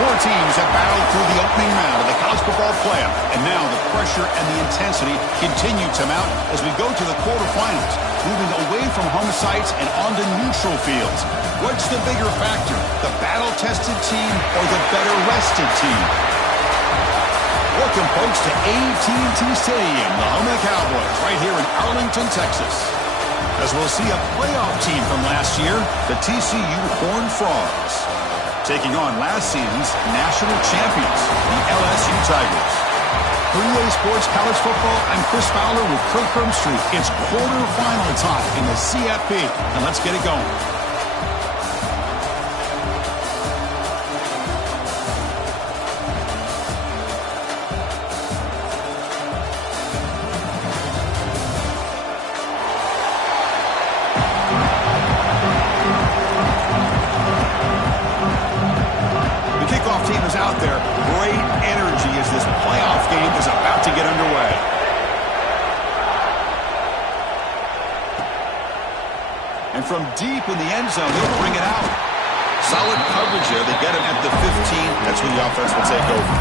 Four teams have battled through the opening round of the college football playoff, and now the pressure and the intensity continue to mount as we go to the quarterfinals, moving away from home sites and onto neutral fields. What's the bigger factor, the battle-tested team or the better-rested team? Welcome, folks, to AT&T Stadium, the home of the Cowboys, right here in Arlington, Texas. As we'll see a playoff team from last year, the TCU Horned Frogs, taking on last season's national champions, the LSU Tigers. For EA Sports College Football, I'm Chris Fowler with Kirk Herbstreit. It's quarterfinal time in the CFP, and let's get it going. Out there, great energy as this playoff game is about to get underway. And from deep in the end zone, they'll bring it out. Solid coverage there. They get him at the 15. That's when the offense will take over.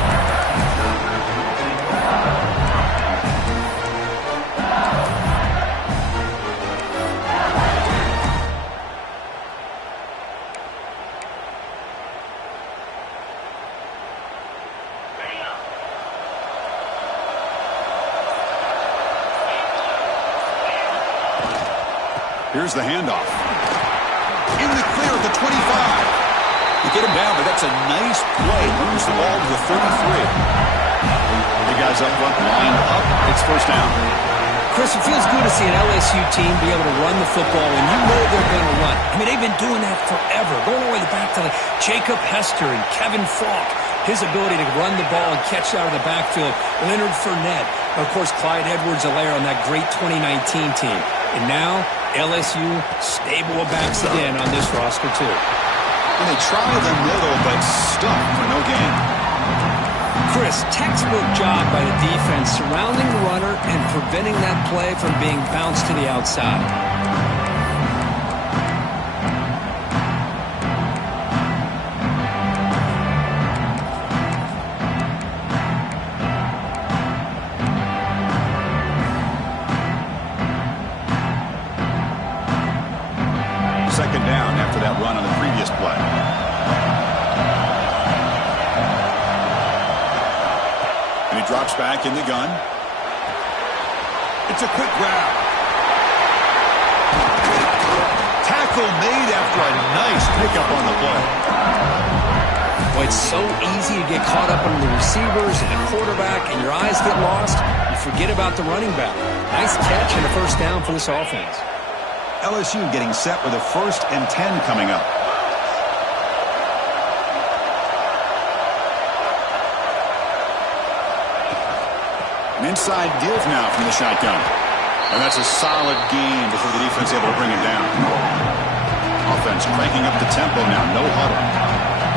Here's the handoff. In the clear at the 25. You get him down, but that's a nice play. Moves the ball to the 33. The guys up front, lined up. It's first down. Chris, it feels good to see an LSU team be able to run the football when you know they're going to run. I mean, they've been doing that forever. Going all the way back to Jacob Hester and Kevin Falk. His ability to run the ball and catch out of the backfield. Leonard Fournette. Of course, Clyde Edwards-Helaire on that great 2019 team. And now, LSU stable of backs again on this roster, too. And they try the middle, but stuck for no gain. Chris, textbook job by the defense surrounding the runner and preventing that play from being bounced to the outside. Second down after that run on the previous play. And he drops back in the gun. It's a quick grab. Tackle made after a nice pickup on the play. Boy, it's so easy to get caught up on the receivers and the quarterback, and your eyes get lost. You forget about the running back. Nice catch and a first down for this offense. LSU getting set with a 1st and 10 coming up. An inside give now from the shotgun. And that's a solid gain before the defense able to bring it down. Offense cranking up the tempo now. No huddle.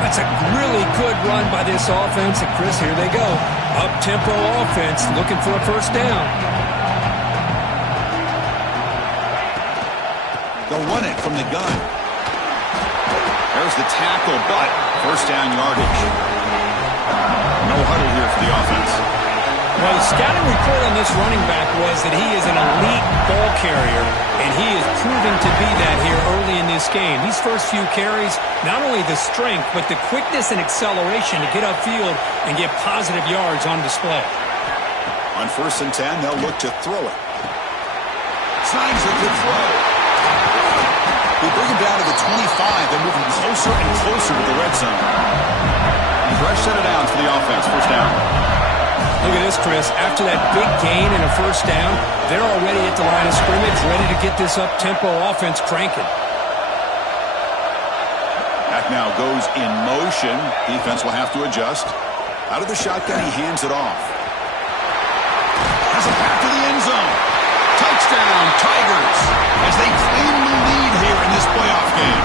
That's a really good run by this offense. And Chris, here they go. Up-tempo offense looking for a first down. They'll run it from the gun. There's the tackle, but first down yardage. No huddle here for the offense. Well, the scouting report on this running back was that he is an elite ball carrier, and he is proving to be that here early in this game. These first few carries, not only the strength, but the quickness and acceleration to get upfield and get positive yards on display. On 1st and 10, they'll look to throw it. Signs a good throw. They bring him down to the 25. They're moving closer and closer to the red zone. Fresh set of downs for the offense. First down. Look at this, Chris. After that big gain and a first down, they're already at the line of scrimmage, ready to get this up-tempo offense cranking. Back now goes in motion. Defense will have to adjust. Out of the shotgun, he hands it off. Has a pass to the end zone. Touchdown, Tigers, as they claim the lead here in this playoff game.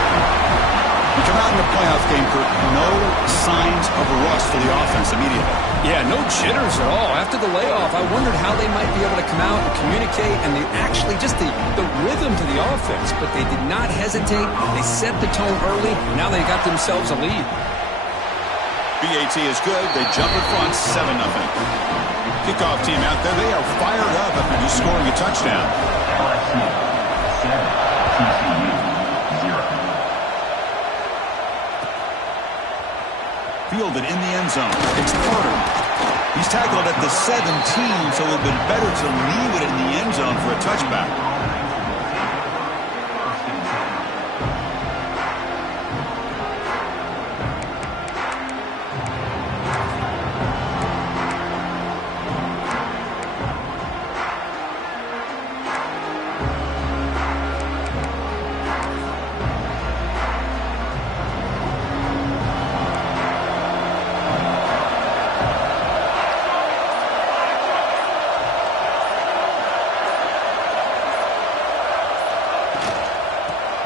We come out in the playoff game, Kirk, no signs of rust for the offense immediately. Yeah, no jitters at all. After the layoff, I wondered how they might be able to come out and communicate, and they actually just the rhythm to the offense, but they did not hesitate. They set the tone early. Now they got themselves a lead. BAT is good. They jump in front, 7-0. Kickoff team out there. They are fired up after just scoring a touchdown. LSU 7, TCU 0. Fielded in the end zone. It's Carter. He's tackled at the 17, so it would have been better to leave it in the end zone for a touchback.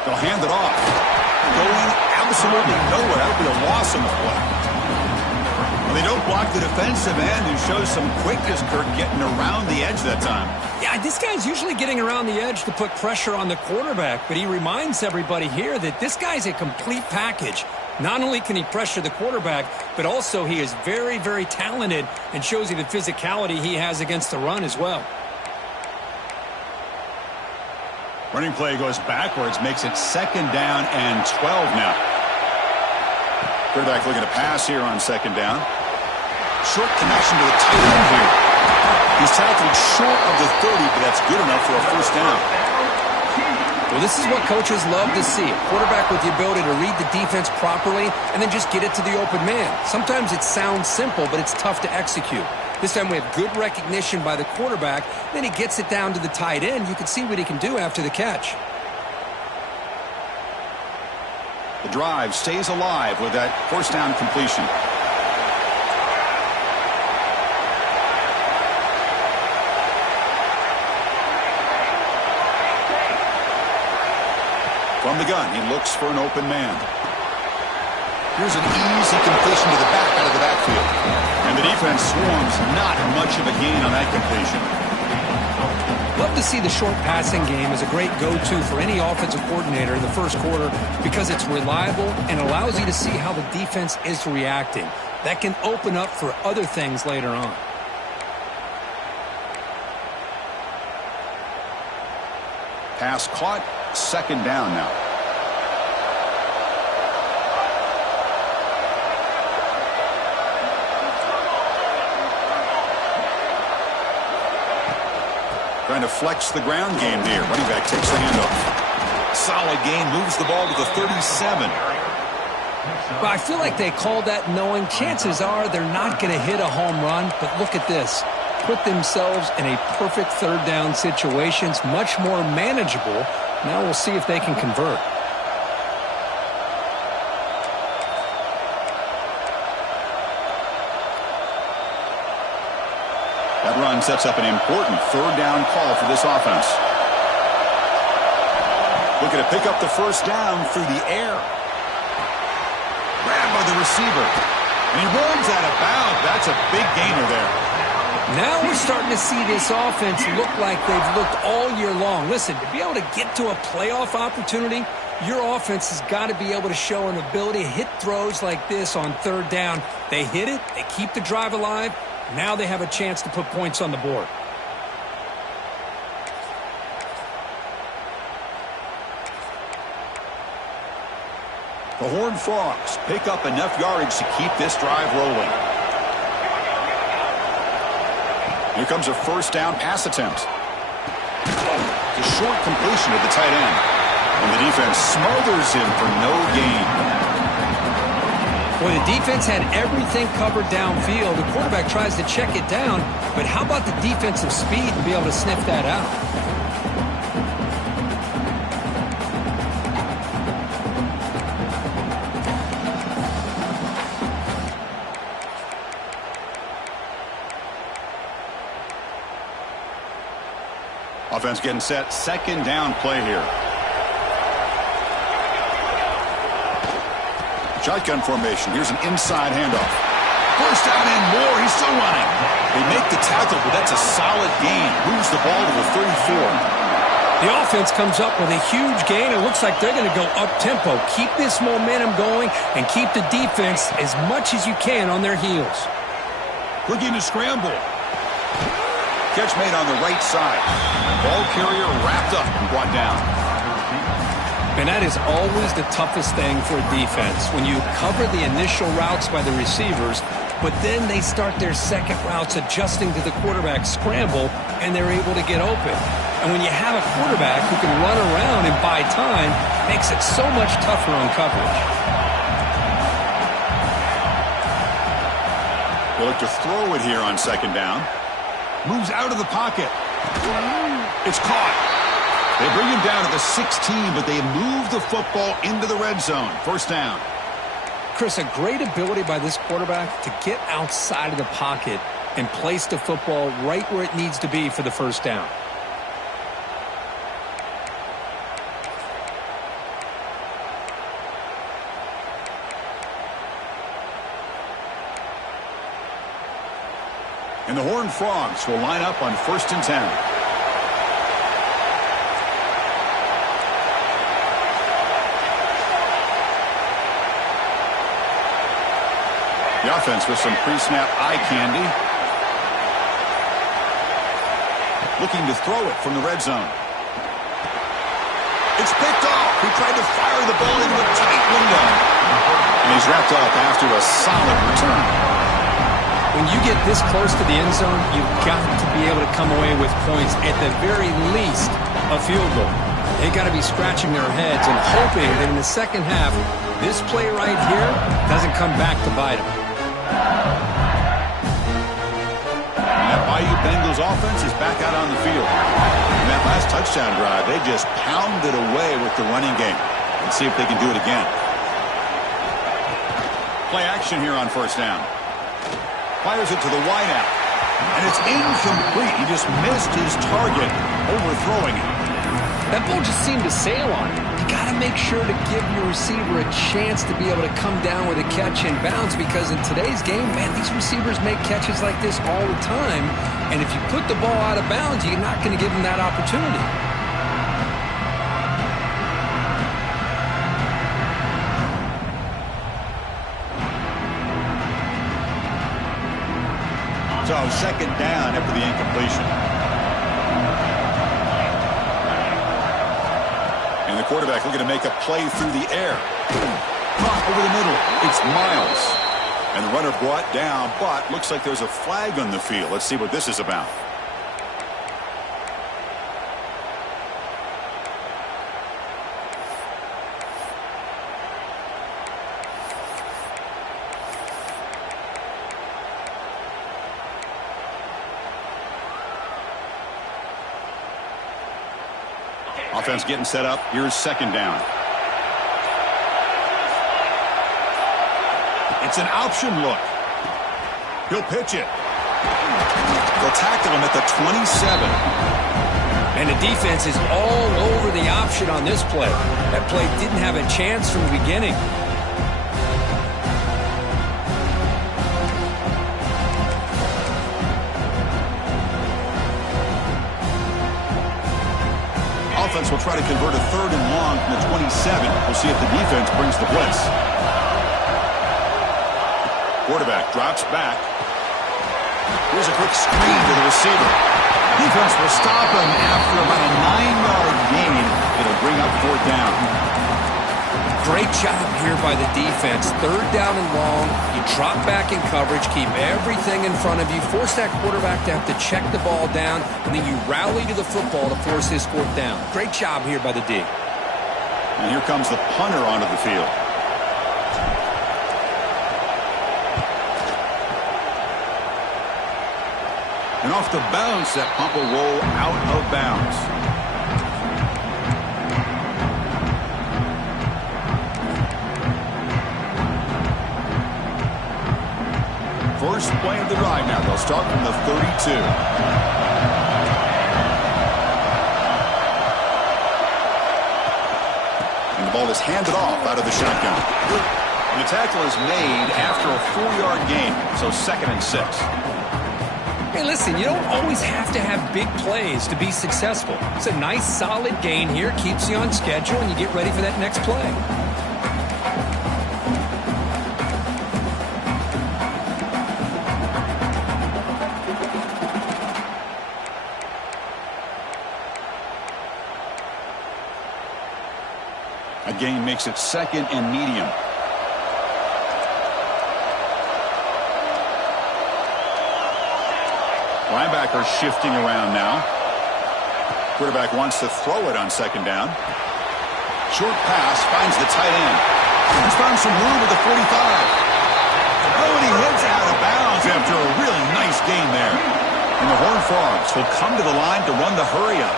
They'll hand it off. Going absolutely nowhere. That'll be a loss on the play. Well, they don't block the defensive end, who shows some quickness, Kirk, getting around the edge that time. Yeah, this guy's usually getting around the edge to put pressure on the quarterback, but he reminds everybody here that this guy's a complete package. Not only can he pressure the quarterback, but also he is very, very talented and shows you the physicality he has against the run as well. Running play goes backwards, makes it 2nd down and 12 now. Quarterback looking to pass here on 2nd down. Short connection to the tight end here. He's tackled short of the 30, but that's good enough for a 1st down. Well, this is what coaches love to see. A quarterback with the ability to read the defense properly and then just get it to the open man. Sometimes it sounds simple, but it's tough to execute. This time we have good recognition by the quarterback. Then he gets it down to the tight end. You can see what he can do after the catch. The drive stays alive with that 1st down completion. From the gun, he looks for an open man. Here's an easy completion to the back out of the backfield. And the defense swarms, not much of a gain on that completion. Love to see the short passing game as a great go-to for any offensive coordinator in the 1st quarter because it's reliable and allows you to see how the defense is reacting. That can open up for other things later on. Pass caught, 2nd down now. Trying to flex the ground game here. Running back takes the handoff. Solid gain, moves the ball to the 37. Well, I feel like they called that knowing chances are they're not going to hit a home run, but look at this. Put themselves in a perfect 3rd down situation. It's much more manageable. Now we'll see if they can convert. That run sets up an important 3rd down call for this offense. Looking to pick up the 1st down through the air. Grabbed by the receiver. And he runs out of bounds. That's a big gainer there. Now we're starting to see this offense look like they've looked all year long. Listen, to be able to get to a playoff opportunity, your offense has got to be able to show an ability to hit throws like this on 3rd down. They hit it. They keep the drive alive. Now they have a chance to put points on the board. The Horned Frogs pick up enough yardage to keep this drive rolling. Here comes a 1st down pass attempt. It's a short completion to the tight end. And the defense smothers him for no gain. Boy, the defense had everything covered downfield. The quarterback tries to check it down, but how about the defensive speed to be able to sniff that out? Offense getting set. 2nd down play here. Shotgun formation. Here's an inside handoff. 1st down and more. He's still running. They make the tackle, but that's a solid gain. Moves the ball to the 34. The offense comes up with a huge gain. It looks like they're going to go up-tempo. Keep this momentum going and keep the defense as much as you can on their heels. Looking to scramble. Catch made on the right side. Ball carrier wrapped up and brought down. And that is always the toughest thing for a defense. When you cover the initial routes by the receivers, but then they start their second routes adjusting to the quarterback scramble, and they're able to get open. And when you have a quarterback who can run around and buy time, it makes it so much tougher on coverage. They'll look to throw it here on second down. Moves out of the pocket. It's caught. They bring him down to the 16, but they move the football into the red zone. First down. Chris, a great ability by this quarterback to get outside of the pocket and place the football right where it needs to be for the first down. And the Horned Frogs will line up on 1st and 10. The offense with some pre-snap eye candy. Looking to throw it from the red zone. It's picked off. He tried to fire the ball into a tight window. And he's wrapped up after a solid return. When you get this close to the end zone, you've got to be able to come away with points, at the very least, a field goal. They got to be scratching their heads and hoping that in the second half, this play right here doesn't come back to bite them. And that Bayou Bengals offense is back out on the field. In that last touchdown drive, they just pounded away with the running game. Let's see if they can do it again. Play action here on first down. Fires it to the wideout. And it's incomplete. He just missed his target, overthrowing it. That ball just seemed to sail on him. You got to make sure to give your receiver a chance to be able to come down with a catch and bounce, because in today's game, man, these receivers make catches like this all the time. And if you put the ball out of bounds, you're not going to give them that opportunity. So second down after the incompletion. And the quarterback looking to make a play through the air. Caught over the middle. It's Miles. And the runner brought down, but looks like there's a flag on the field. Let's see what this is about. Offense getting set up. Here's second down. It's an option look. He'll pitch it. They'll tackle him at the 27. And the defense is all over the option on this play. That play didn't have a chance from the beginning. Offense will try to convert a third and long from the 27. We'll see if the defense brings the blitz. Quarterback drops back. Here's a quick screen to the receiver. Defense will stop him after about a 9-yard gain. It'll bring up fourth down. Great job here by the defense. Third down and long. You drop back in coverage, keep everything in front of you, force that quarterback to have to check the ball down, and then you rally to the football to force his fourth down. Great job here by the D. And here comes the punter onto the field. And off the bounce, that pump will roll out of bounds. First play of the drive now. They'll start from the 32. And the ball is handed off out of the shotgun. And the tackle is made after a 4-yard gain, so 2nd and 6. Hey, listen, you don't always have to have big plays to be successful. It's a nice, solid gain here, keeps you on schedule, and you get ready for that next play. A gain makes it 2nd and medium. Linebacker shifting around now. Quarterback wants to throw it on 2nd down. Short pass finds the tight end. He's found some room at the 45. Oh, and he heads out of bounds after a really nice gain there. And the Horned Frogs will come to the line to run the hurry up.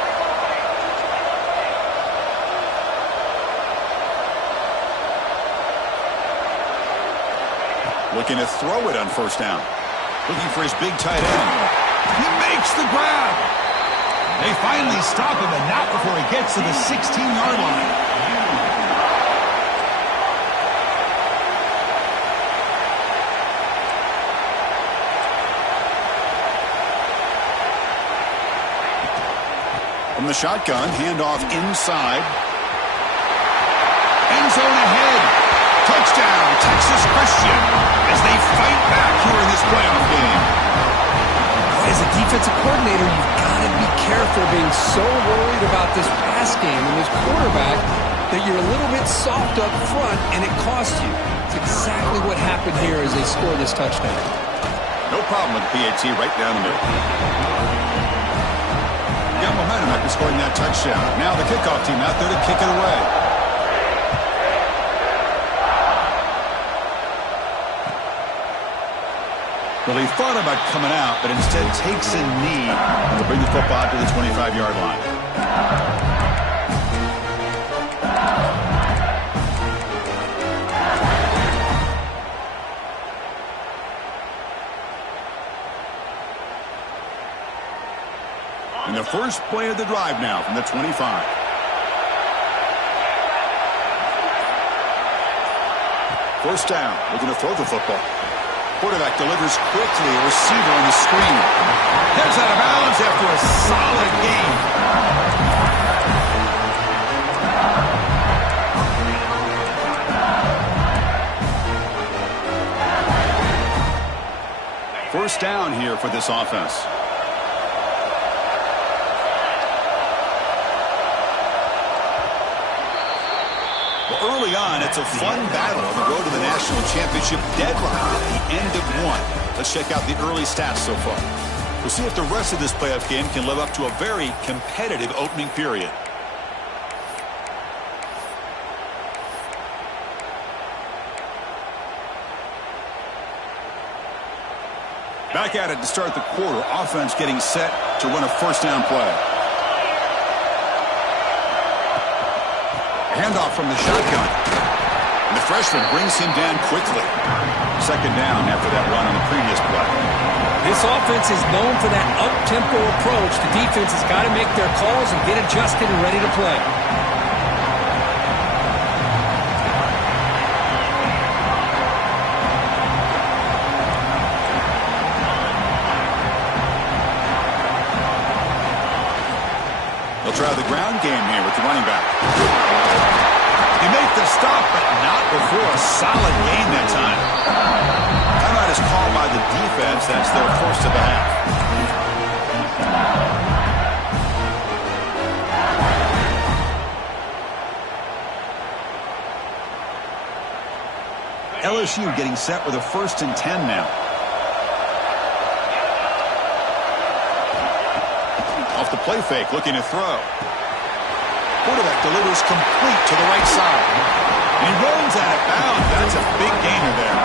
Looking to throw it on 1st down. Looking for his big tight end. He makes the grab. They finally stop him, and not before he gets to the 16-yard line. From the shotgun, handoff inside. End zone ahead. Touchdown, Texas Christian, as they fight back here in this playoff game. As a defensive coordinator, you've got to be careful being so worried about this pass game and this quarterback that you're a little bit soft up front, and it costs you. It's exactly what happened here as they score this touchdown. No problem with the PAT right down the middle. Got momentum after scoring that touchdown. Now the kickoff team out there to kick it away. Well, he thought about coming out, but instead takes a knee to bring the football to the 25-yard line. And the first play of the drive now from the 25. First down, looking to throw the football. Quarterback delivers quickly, a receiver on the screen. Heads out of bounds after a solid gain. First down here for this offense. Well, early on, it's a fun battle on the road to the national championship deadline at the end of one. Let's check out the early stats so far. We'll see if the rest of this playoff game can live up to a very competitive opening period. Back at it to start the quarter. Offense getting set to run a first down play. Handoff from the shotgun. And the freshman brings him down quickly. Second down after that run on the previous play. This offense is known for that up-tempo approach. The defense has got to make their calls and get adjusted and ready to play. They'll try the ground game here with the running back. He makes the stop, but not before a solid gain that time. Timeout is called by the defense. That's their first of the half. LSU getting set with a 1st and 10 now. Off the play fake, looking to throw. Quarterback delivers complete to the right side. And he runs out of bounds. That's a big gainer there.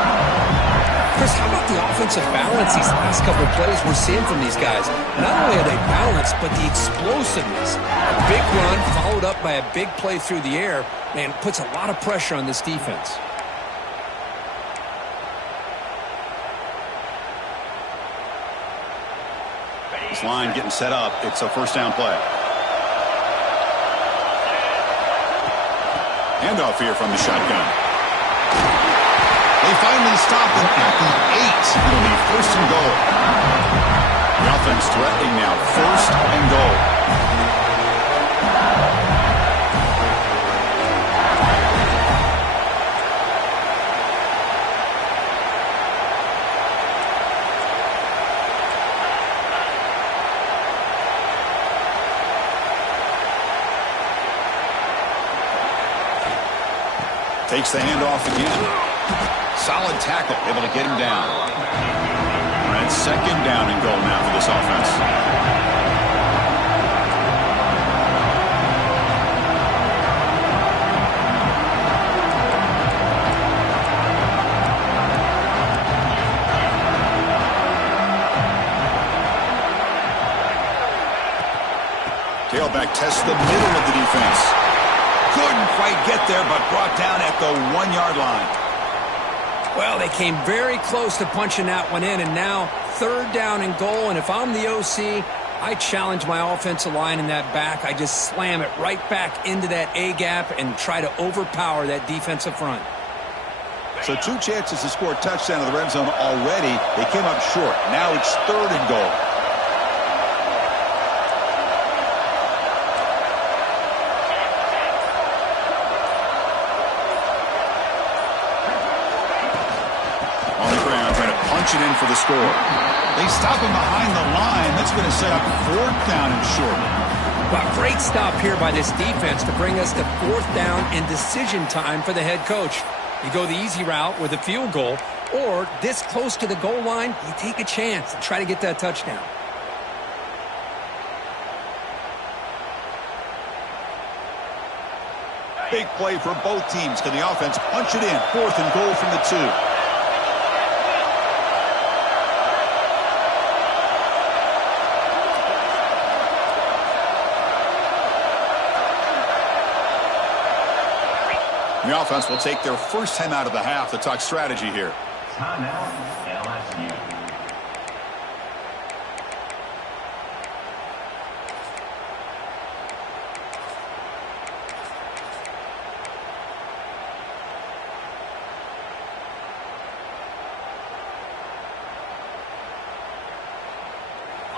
Chris, how about the offensive balance these last couple of plays we're seeing from these guys? Not only are they balanced, but the explosiveness. A big run followed up by a big play through the air, and puts a lot of pressure on this defense. This line getting set up. It's a first down play. Handoff here from the shotgun. They finally stop him at the 8. It'll be 1st and goal. The offense threatening now. 1st and goal. Takes the handoff again. Solid tackle, able to get him down. And 2nd down and goal now for this offense. Tailback tests the middle of the defense. Couldn't quite get there, but brought down at the 1-yard line. Well, they came very close to punching that one in, and now 3rd down and goal. And if I'm the OC, I challenge my offensive line in that back. I just slam it right back into that A-gap and try to overpower that defensive front. So 2 chances to score a touchdown in the red zone already. They came up short. Now it's 3rd and goal. It in for the score. They stop him behind the line. That's going to set up 4th down and short. Well, great stop here by this defense to bring us to 4th down and decision time for the head coach. You go the easy route with a field goal, or this close to the goal line, you take a chance and try to get that touchdown. Big play for both teams. Can the offense punch it in? 4th and goal from the 2. The offense will take their first time out of the half to talk strategy here. Timeout, LSU.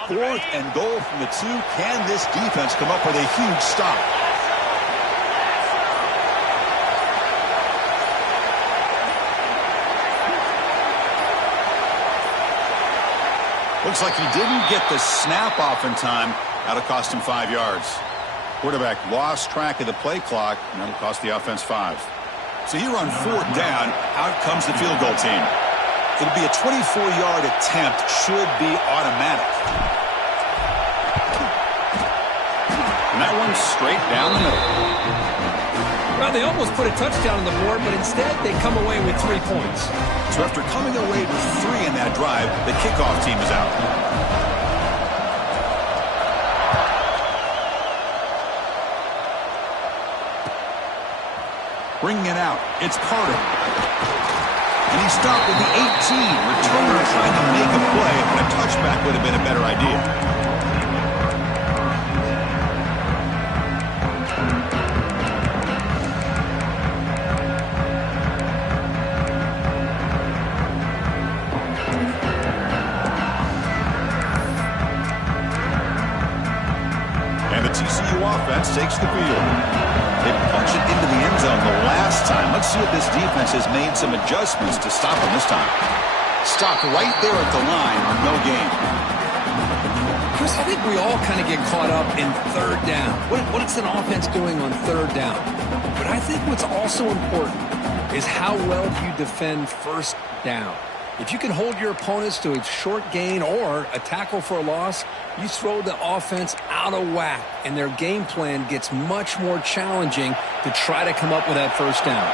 Fourth and goal from the 2. Can this defense come up with a huge stop? Looks like he didn't get the snap off in time. That'll cost him 5 yards. Quarterback lost track of the play clock, and that'll cost the offense 5. So here on 4th down, out comes the field goal team. It'll be a 24-yard attempt, should be automatic. And that one's straight down the middle. Well, they almost put a touchdown on the board, but instead they come away with 3 points. So after coming away with 3 in that drive, the kickoff team is out. Bringing it out, it's Carter. And he stopped at the 18. Returner trying to make a play, but a touchback would have been a better idea. TCU offense takes the field. They punched it into the end zone the last time. Let's see if this defense has made some adjustments to stop them this time. Stopped right there at the line, no gain. Chris, I think we all kind of get caught up in 3rd down. What is an offense doing on 3rd down? But I think what's also important is how well you defend 1st down. If you can hold your opponents to a short gain or a tackle for a loss, you throw the offense out of whack, and their game plan gets much more challenging to try to come up with that 1st down.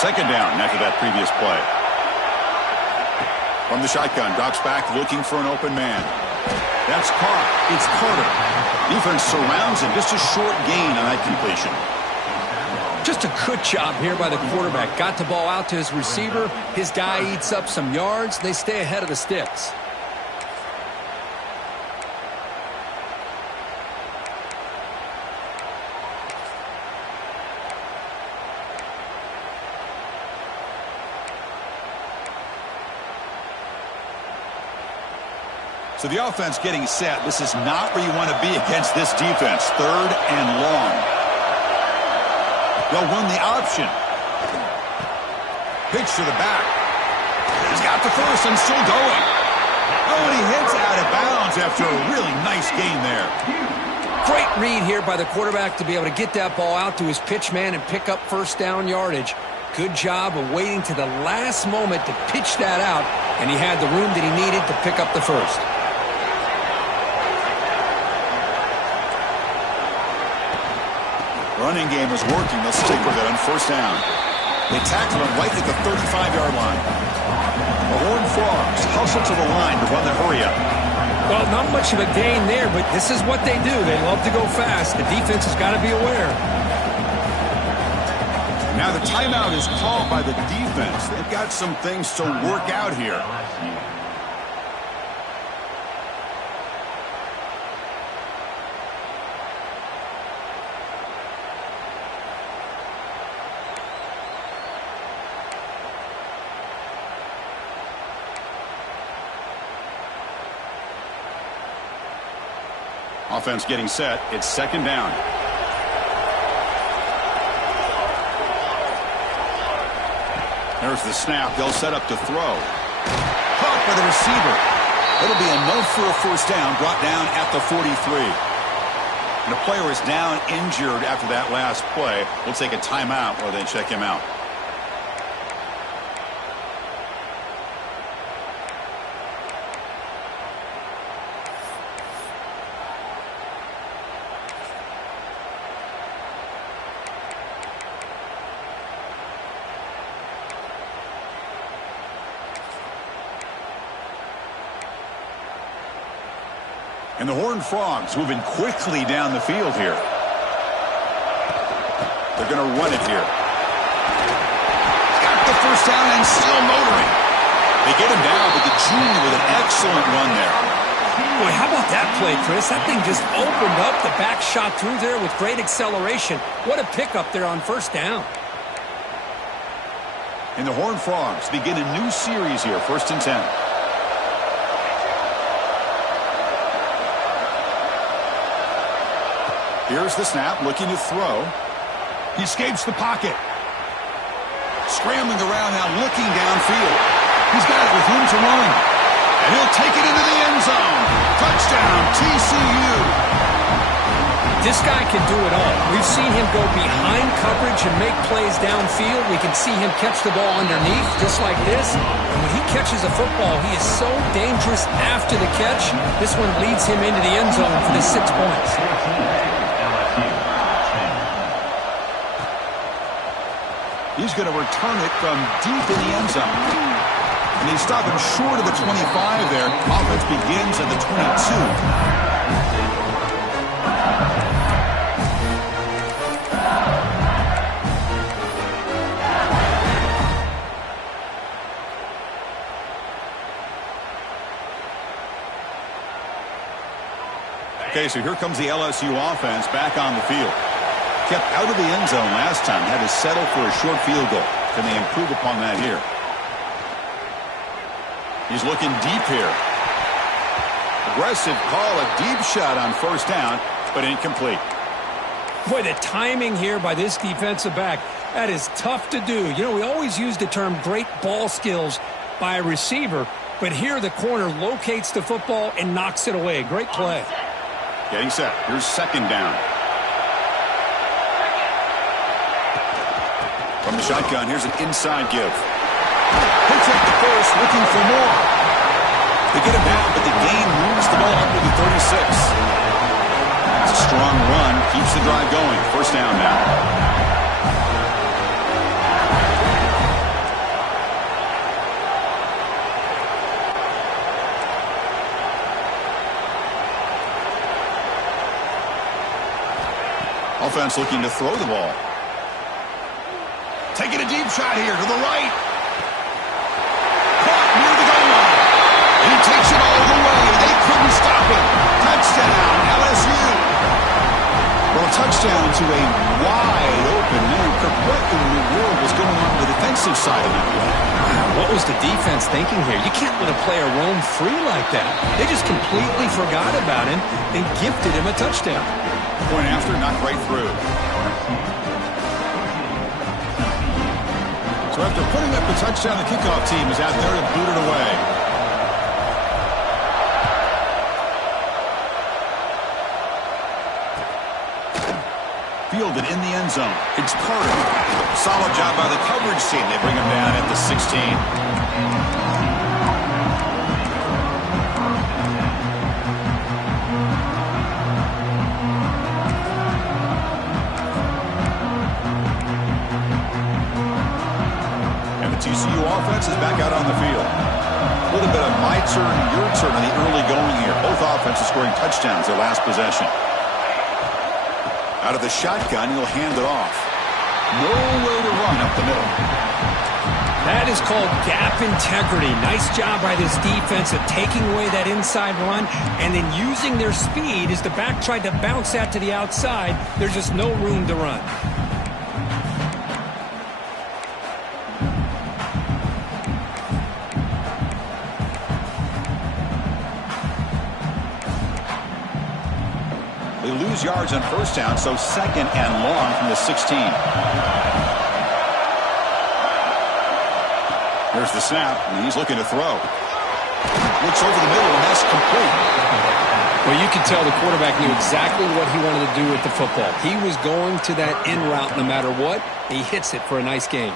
2nd down after that previous play. From the shotgun, drops back looking for an open man. That's caught. It's Carter. Defense surrounds him. Just a short gain on that completion. Just a good job here by the quarterback. Got the ball out to his receiver. His guy eats up some yards. They stay ahead of the sticks. So the offense getting set. This is not where you want to be against this defense. 3rd and long. They'll run the option. Pitch to the back. He's got the first and still going. Oh, and he hits out of bounds after a really nice gain there. Great read here by the quarterback to be able to get that ball out to his pitch man and pick up first down yardage. Good job of waiting to the last moment to pitch that out, and he had the room that he needed to pick up the first. Running game is working. They'll stick with it on first down. They tackle him right at the 35-yard line. The Horned Frogs hustle to the line to run the hurry-up. Well, not much of a gain there, but this is what they do. They love to go fast. The defense has got to be aware. Now the timeout is called by the defense. They've got some things to work out here. Offense getting set. It's 2nd down. There's the snap. They'll set up to throw. Caught by the receiver. It'll be enough for a first down, brought down at the 43. And the player is down injured after that last play. We'll take a timeout while they check him out. And the Horned Frogs moving quickly down the field here. They're going to run it here. Got the first down and still motoring. They get him down, but the junior with an excellent run there. Boy, how about that play, Chris? That thing just opened up. The back shot through there with great acceleration. What a pickup there on first down. And the Horned Frogs begin a new series here, 1st and 10. Here's the snap, looking to throw. He escapes the pocket. Scrambling around now, looking downfield. He's got it with room to run. And he'll take it into the end zone. Touchdown, TCU. This guy can do it all. We've seen him go behind coverage and make plays downfield. We can see him catch the ball underneath, just like this. And when he catches a football, he is so dangerous after the catch. This one leads him into the end zone for the 6 points. He's going to return it from deep in the end zone. And they stop him short of the 25 there. Offense begins at the 22. Okay, so here comes the LSU offense back on the field. Kept out of the end zone last time. Had to settle for a short field goal. Can they improve upon that here? He's looking deep here. Aggressive call, a deep shot on first down, but incomplete. Boy, the timing here by this defensive back, that is tough to do. You know, we always use the term great ball skills by a receiver, but here the corner locates the football and knocks it away. Great play. Getting set. Here's 2nd down. From the shotgun, here's an inside give. He'll take the first, looking for more. They get him down, but the gain moves the ball up to the 36. It's a strong run, keeps the drive going. First down now. Offense looking to throw the ball. Taking a deep shot here to the right. Caught near the goal line. And he takes it all the way. They couldn't stop him. Touchdown, LSU. Well, touchdown to a wide open man. What in the world was going on the defensive side of that play? What was the defense thinking here? You can't let a player roam free like that. They just completely forgot about him and gifted him a touchdown. Point after, knocked right through. So after putting up the touchdown, the kickoff team is out there to boot it away. Fielded in the end zone. It's Carter. Solid job by the coverage team. They bring him down at the 16. And the TCU offense is back out on the field. A little bit of my turn, your turn in the early going here. Both offenses scoring touchdowns their last possession. Out of the shotgun, he'll hand it off. Nowhere to run up the middle. That is called gap integrity. Nice job by this defense of taking away that inside run and then using their speed as the back tried to bounce that to the outside. There's just no room to run. They lose yards on first down, so second and long from the 16. There's the snap, and he's looking to throw. Looks over the middle, and that's complete. Well, you can tell the quarterback knew exactly what he wanted to do with the football. He was going to that in route no matter what. He hits it for a nice gain.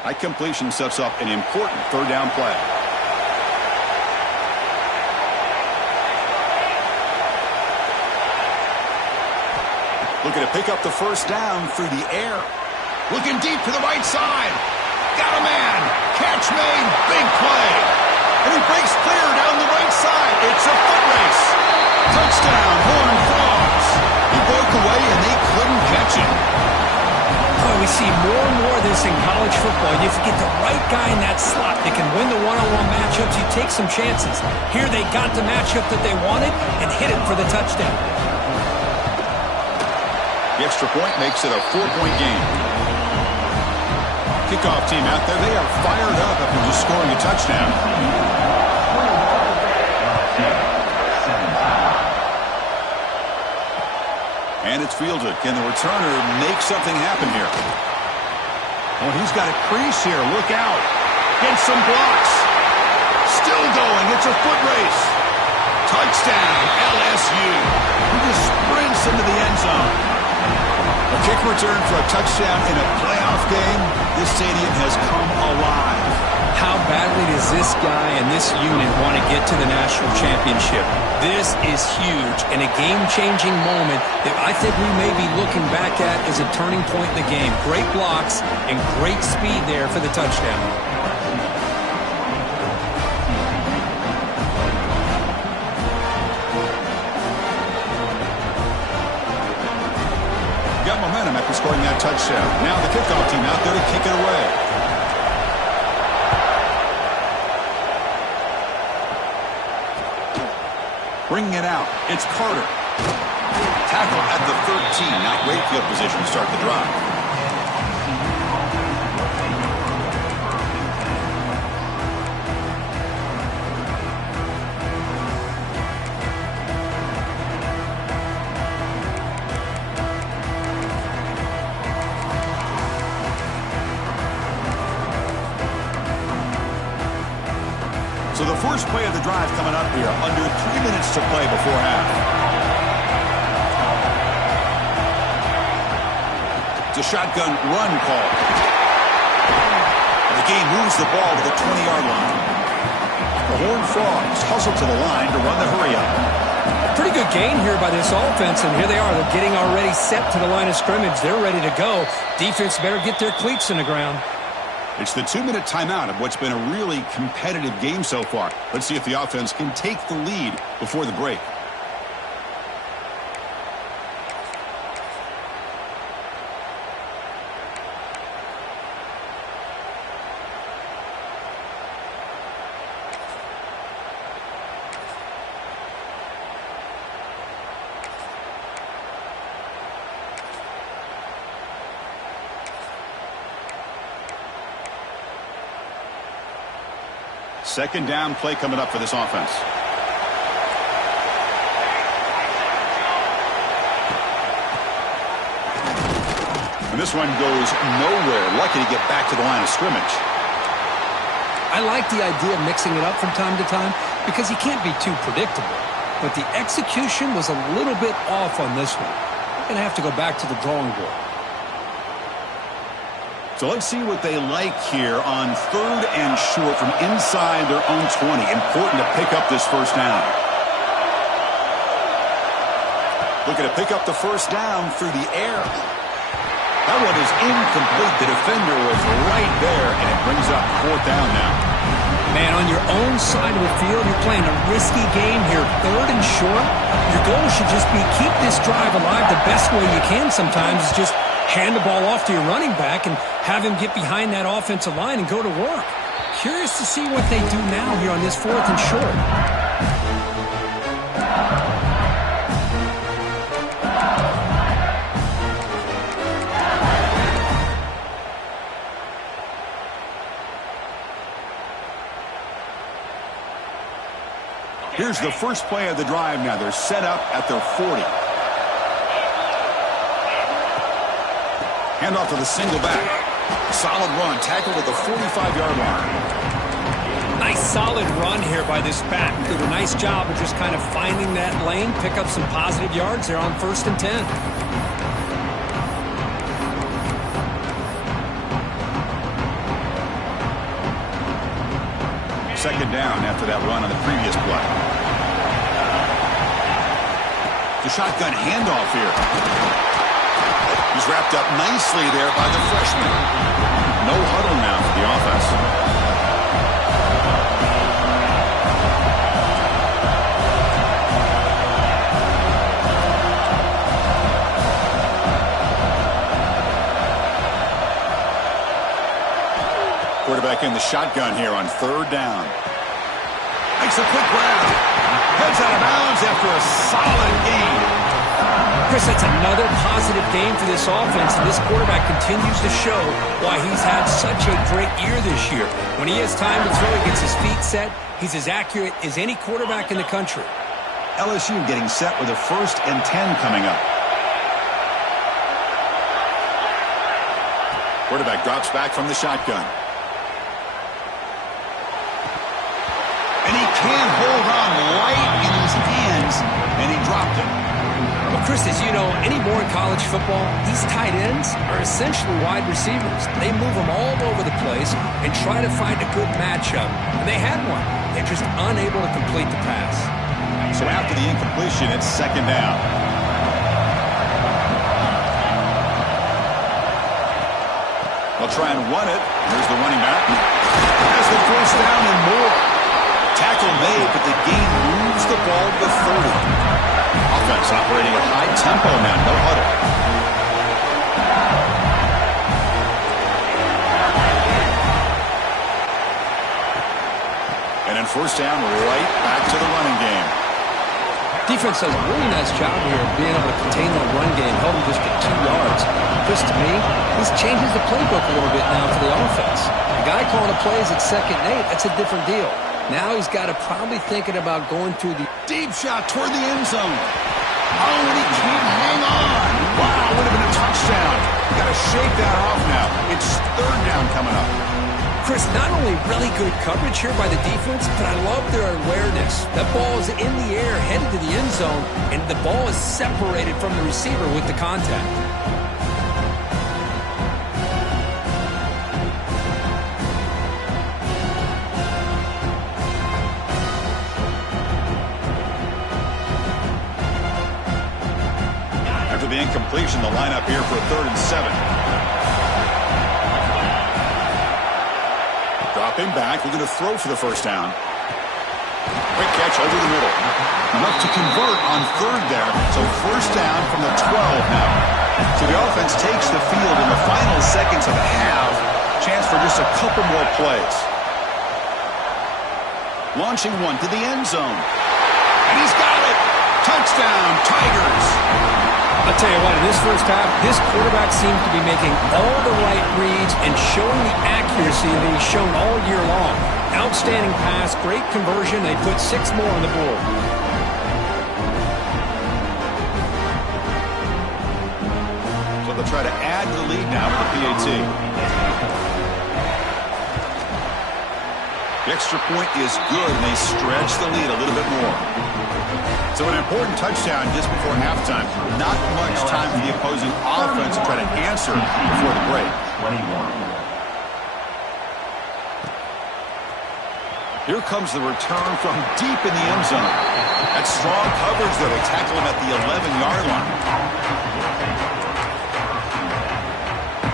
High completion sets up an important third down play. Looking to pick up the first down through the air. Looking deep to the right side. Got a man. Catch made. Big play. And he breaks clear down the right side. It's a foot race. Touchdown, Horned Frogs. He broke away and they couldn't catch him. Oh, we see more and more of this in college football. If you get the right guy in that slot, they can win the one-on-one matchups. You take some chances. Here they got the matchup that they wanted and hit it for the touchdown. The extra point makes it a 4-point game. Kickoff team out there, they are fired up after just scoring a touchdown. And it's fielded. Can the returner make something happen here? Oh, he's got a crease here. Look out. Gets some blocks. Still going. It's a foot race. Touchdown, LSU. He just sprints into the end zone. A kick return for a touchdown in a playoff game. This stadium has come alive. How badly does this guy and this unit want to get to the national championship? This is huge and a game-changing moment that I think we may be looking back at as a turning point in the game. Great blocks and great speed there for the touchdown. Got momentum after scoring that touchdown. Now the kickoff team out there to kick it away. Bringing it out. It's Carter. Tackle at the 13. Not great field position to start the drive. So the first play of the drive coming up here. Under 3 minutes to play before half. It's a shotgun run call. The game moves the ball to the 20-yard line. The Horned Frogs hustle to the line to run the hurry-up. Pretty good gain here by this offense, and here they are. They're getting already set to the line of scrimmage. They're ready to go. Defense better get their cleats in the ground. It's the 2-minute timeout of what's been a really competitive game so far. Let's see if the offense can take the lead before the break. Second down play coming up for this offense. And this one goes nowhere. Lucky to get back to the line of scrimmage. I like the idea of mixing it up from time to time because you can't be too predictable. But the execution was a little bit off on this one. We're going to have to go back to the drawing board. So let's see what they like here on 3rd and short from inside their own 20. Important to pick up this first down. Looking to pick up the first down through the air. That one is incomplete. The defender was right there, and it brings up 4th down now. Man, on your own side of the field, you're playing a risky game here. 3rd and short. Your goal should just be keep this drive alive the best way you can sometimes is just hand the ball off to your running back and have him get behind that offensive line and go to work. Curious to see what they do now here on this 4th and short. Here's the first play of the drive now. They're set up at their 40. Handoff to the single back. Solid run. Tackled at the 45-yard line. Nice solid run here by this back. Did a nice job of just kind of finding that lane, pick up some positive yards there on 1st and 10. Second down after that run on the previous play. The shotgun handoff here. He's wrapped up nicely there by the freshman. No huddle now for the offense. Quarterback in the shotgun here on 3rd down. Makes a quick grab. Heads out of bounds after a solid game. Chris, that's another positive game for this offense, and this quarterback continues to show why he's had such a great year this year. When he has time to throw, he gets his feet set. He's as accurate as any quarterback in the country. LSU getting set with a 1st and 10 coming up. Quarterback drops back from the shotgun. And he can't hold on right in his hands, and he dropped it. Well, Chris, as you know, anymore in college football, these tight ends are essentially wide receivers. They move them all over the place and try to find a good matchup. And they had one. They're just unable to complete the pass. So after the incompletion, it's 2nd down. They'll try and run it. Here's the running back. Has the first down and more. Tackle made, but the gain moves the ball to 30. Offense operating at high tempo now. No huddle. And then 1st down, right back to the running game. Defense does a really nice job here of being able to contain the run game, held him just to 2 yards. Chris, to me, this changes the playbook a little bit now for the offense. The guy calling the plays at 2nd and 8, that's a different deal. Now he's got to probably thinking about going through the deep shot toward the end zone. Oh, and he can't hang on. Wow, would have been a touchdown. Got to shake that off now. It's 3rd down coming up. Chris, not only really good coverage here by the defense, but I love their awareness. That ball is in the air, headed to the end zone, and the ball is separated from the receiver with the contact. The incompletion, the lineup here for 3rd and 7. Dropping back, looking to throw for the first down. Quick catch over the middle. Enough to convert on 3rd there, so 1st down from the 12 now. So the offense takes the field in the final seconds of the half. Chance for just a couple more plays. Launching one to the end zone. And he's got it! Touchdown, Tigers! I'll tell you what, in this first half, this quarterback seems to be making all the right reads and showing the accuracy that he's shown all year long. Outstanding pass, great conversion. They put 6 more on the board. So they'll try to add to the lead now with the PAT. The extra point is good, and they stretch the lead a little bit more. So an important touchdown just before halftime. Not much time for the opposing offense to try to answer before the break. 21. Here comes the return from deep in the end zone. That's strong coverage, though. They tackle him at the 11-yard line.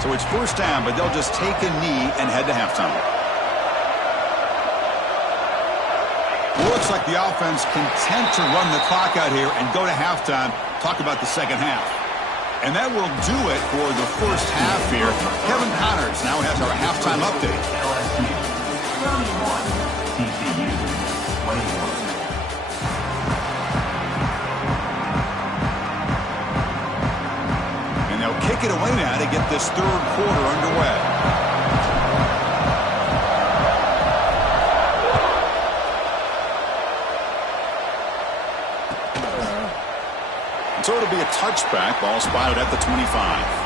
So it's first down, but they'll just take a knee and head to halftime. Looks like the offense content to run the clock out here and go to halftime. Talk about the second half. And that will do it for the first half here. Kevin Connors now has our halftime update. LSU 31. TCU 21. And they'll kick it away now to get this third quarter underway. So it'll be a touchback. Ball spotted at the 25.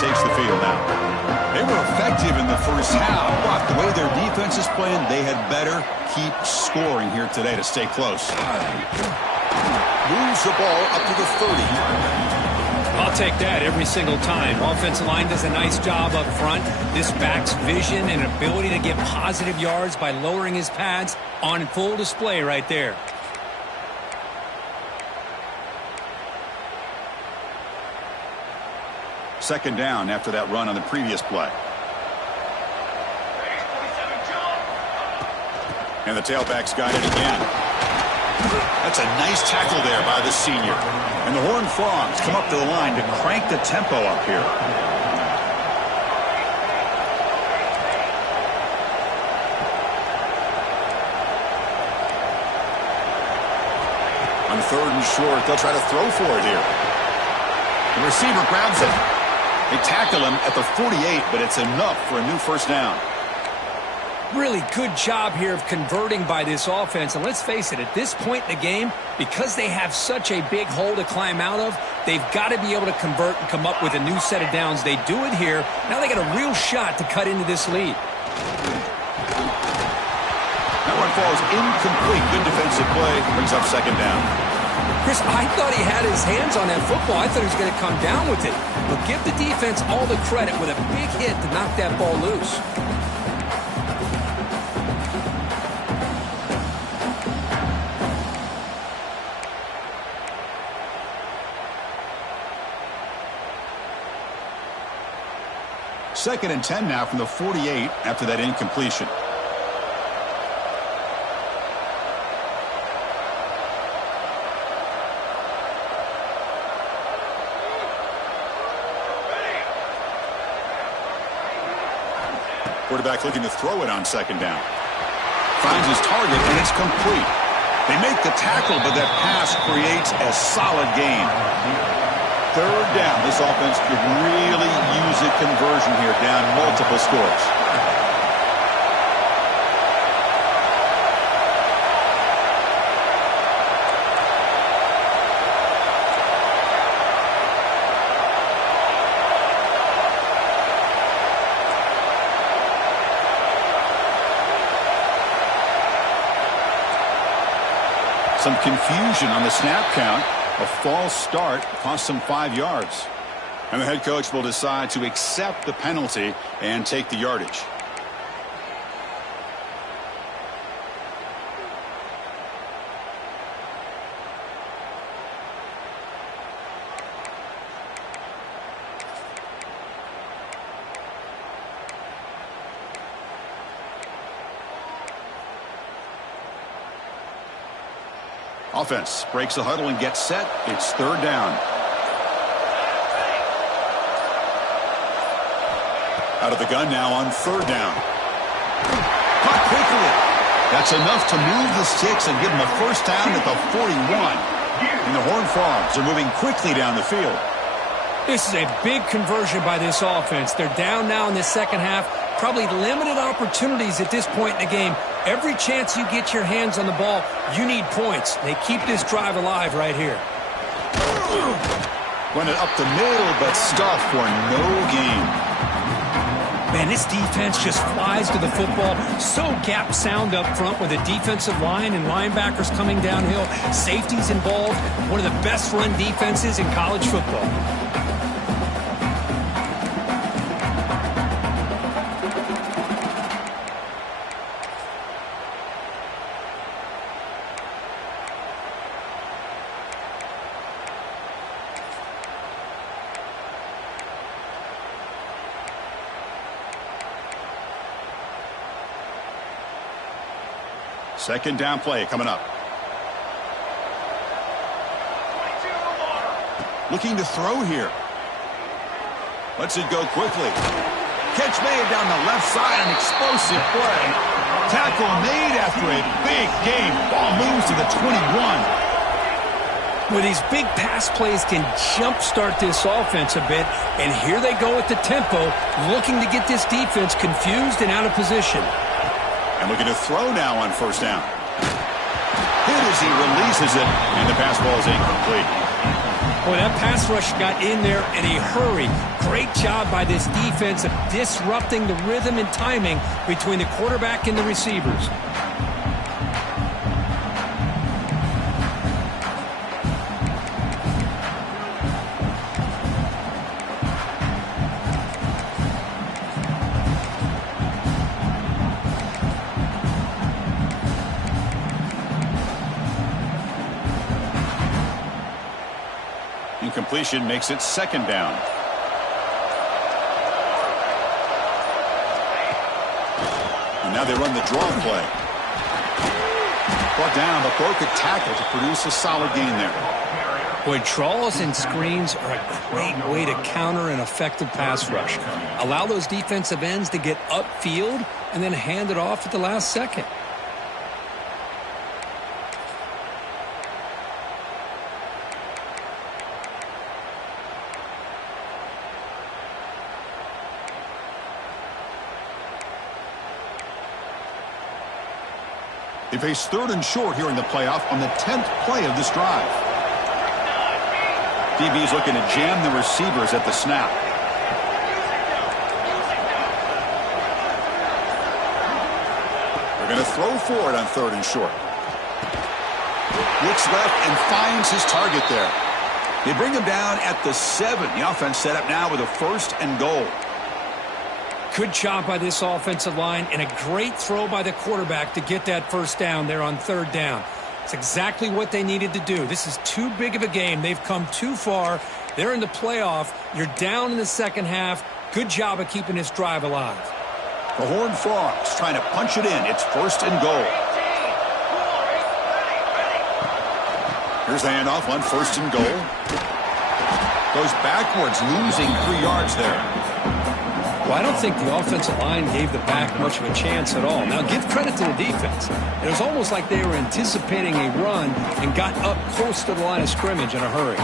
Takes the field now. They were effective in the first half, but the way their defense is playing, they had better keep scoring here today to stay close. Moves the ball up to the 30. I'll take that every single time. Offensive line does a nice job up front. This back's vision and ability to get positive yards by lowering his pads on full display right there. Second down after that run on the previous play. And the tailback's got it again. That's a nice tackle there by the senior. And the Horned Frogs come up to the line to crank the tempo up here. On third and short, they'll try to throw for it here. The receiver grabs it. They tackle him at the 48, but it's enough for a new first down. Really good job here of converting by this offense. And let's face it, at this point in the game, because they have such a big hole to climb out of, they've got to be able to convert and come up with a new set of downs. They do it here. Now they got a real shot to cut into this lead. That one falls incomplete. Good defensive play. Brings up second down. Chris, I thought he had his hands on that football. I thought he was going to come down with it. But give the defense all the credit with a big hit to knock that ball loose. Second and 10 now from the 48 after that incompletion. Quarterback looking to throw it on second down. Finds his target, and it's complete. They make the tackle, but that pass creates a solid gain. Third down. This offense could really use a conversion here, down multiple scores. Some confusion on the snap count. A false start cost them 5 yards. And the head coach will decide to accept the penalty and take the yardage. Offense breaks the huddle and gets set. It's third down. Out of the gun now on third down. Caught quickly. That's enough to move the sticks and give them a first down at the 41. And the Horned Frogs are moving quickly down the field. This is a big conversion by this offense. They're down now in the second half. Probably limited opportunities at this point in the game. Every chance you get your hands on the ball, you need points. They keep this drive alive right here. Run it up the middle, but stuffed for no gain. Man, this defense just flies to the football. So gap sound up front with a defensive line and linebackers coming downhill. Safeties involved. One of the best run defenses in college football. Second down play coming up. Looking to throw here. Lets it go quickly. Catch made down the left side, an explosive play. Tackle made after a big game. Ball moves to the 21. Well, these big pass plays can jumpstart this offense a bit, and here they go at the tempo, looking to get this defense confused and out of position. And looking to throw now on first down. Hit as he releases it, and the pass ball is incomplete. Boy, that pass rush got in there in a hurry. Great job by this defense of disrupting the rhythm and timing between the quarterback and the receivers. Incompletion makes it second down. And now they run the draw play. Brought down, but broke a tackle to produce a solid gain there. Boy, draws and screens are a great way to counter an effective pass rush. Allow those defensive ends to get upfield and then hand it off at the last second. They face third and short here in the playoff on the 10th play of this drive. DB's looking to jam the receivers at the snap. They're going to throw for it on third and short. Looks left and finds his target there. They bring him down at the 7. The offense set up now with a first and goal. Good job by this offensive line and a great throw by the quarterback to get that first down there on third down. It's exactly what they needed to do. This is too big of a game. They've come too far. They're in the playoff. You're down in the second half. Good job of keeping this drive alive. The Horned Frogs trying to punch it in. It's first and goal. Here's the handoff on first and goal. Goes backwards, losing 3 yards there. Well, I don't think the offensive line gave the back much of a chance at all. Now, give credit to the defense. It was almost like they were anticipating a run and got up close to the line of scrimmage in a hurry.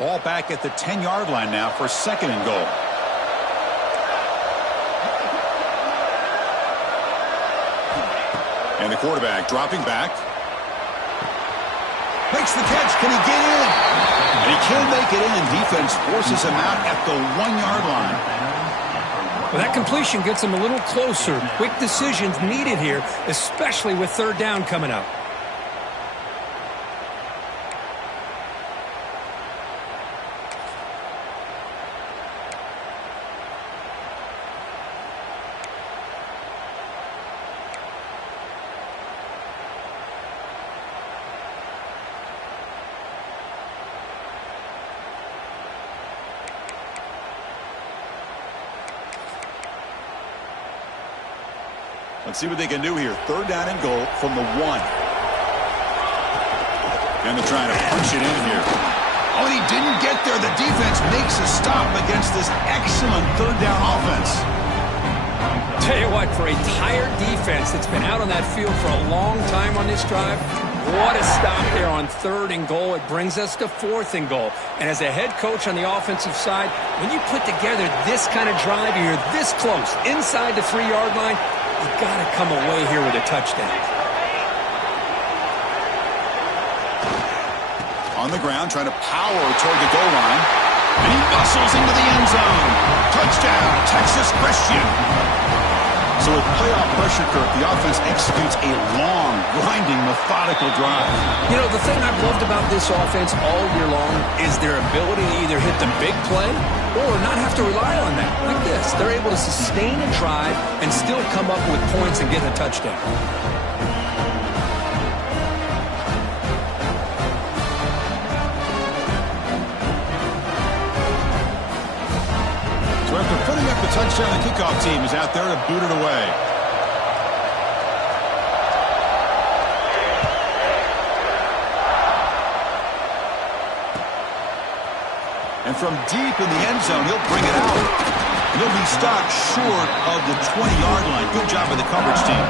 Ball back at the 10-yard line now for second and goal. And the quarterback dropping back. Makes the catch. Can he get in? And he can make it in. Defense forces him out at the 1-yard line. Well, that completion gets him a little closer. Quick decisions needed here, especially with third down coming up. Let's see what they can do here. 3rd down and goal from the 1. And they're trying to punch it in here. Oh, and he didn't get there. The defense makes a stop against this excellent 3rd down offense. Tell you what, for a tired defense that's been out on that field for a long time on this drive, what a stop there on 3rd and goal. It brings us to 4th and goal. And as a head coach on the offensive side, when you put together this kind of drive, you're this close, inside the 3-yard line, you've got to come away here with a touchdown. On the ground, trying to power toward the goal line. And he muscles into the end zone. Touchdown, Texas Christian. So with playoff pressure, Kirk, the offense executes a long, grinding, methodical drive. You know, the thing I've loved about this offense all year long is their ability to either hit the big play or not have to rely on that. Like this, they're able to sustain a drive and still come up with points and get a touchdown. So after putting up the touchdown, the kickoff team is out there to boot it away. And from deep in the end zone, he'll bring it out. And he'll be stopped short of the 20-yard line. Good job by the coverage team.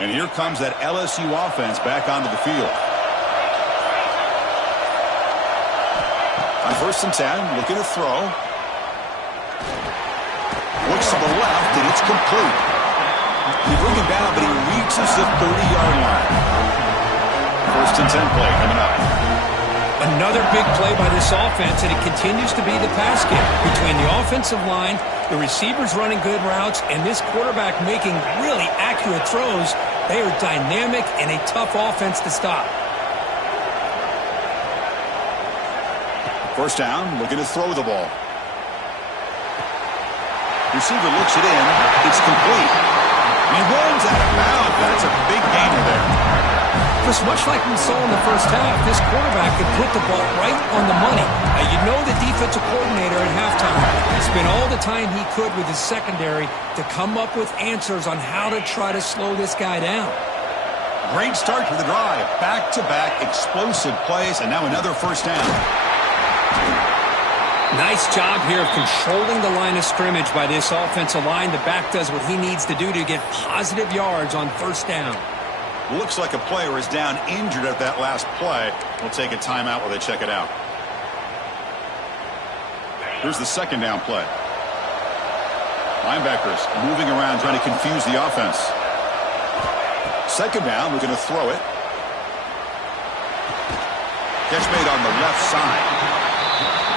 And here comes that LSU offense back onto the field. On 1st and 10, looking to throw. Looks to the left, and it's complete. They bring him down, but he reaches the 30-yard line. 1st and 10 play coming up. Another big play by this offense, and it continues to be the pass game between the offensive line, the receivers running good routes, and this quarterback making really accurate throws. They are dynamic and a tough offense to stop. 1st down, looking to throw the ball. Receiver looks it in. It's complete. And he runs out of bounds. That's a big gainer there. Chris, much like we saw in the first half, this quarterback could put the ball right on the money. You know the defensive coordinator at halftime spent all the time he could with his secondary to come up with answers on how to try to slow this guy down. Great start to the drive. Back-to-back explosive plays, and now another 1st down. Nice job here of controlling the line of scrimmage by this offensive line. The back does what he needs to do to get positive yards on 1st down. Looks like a player is down injured at that last play. We'll take a timeout while they check it out. Here's the 2nd down play. Linebackers moving around trying to confuse the offense. 2nd down, we're going to throw it. Catch made on the left side.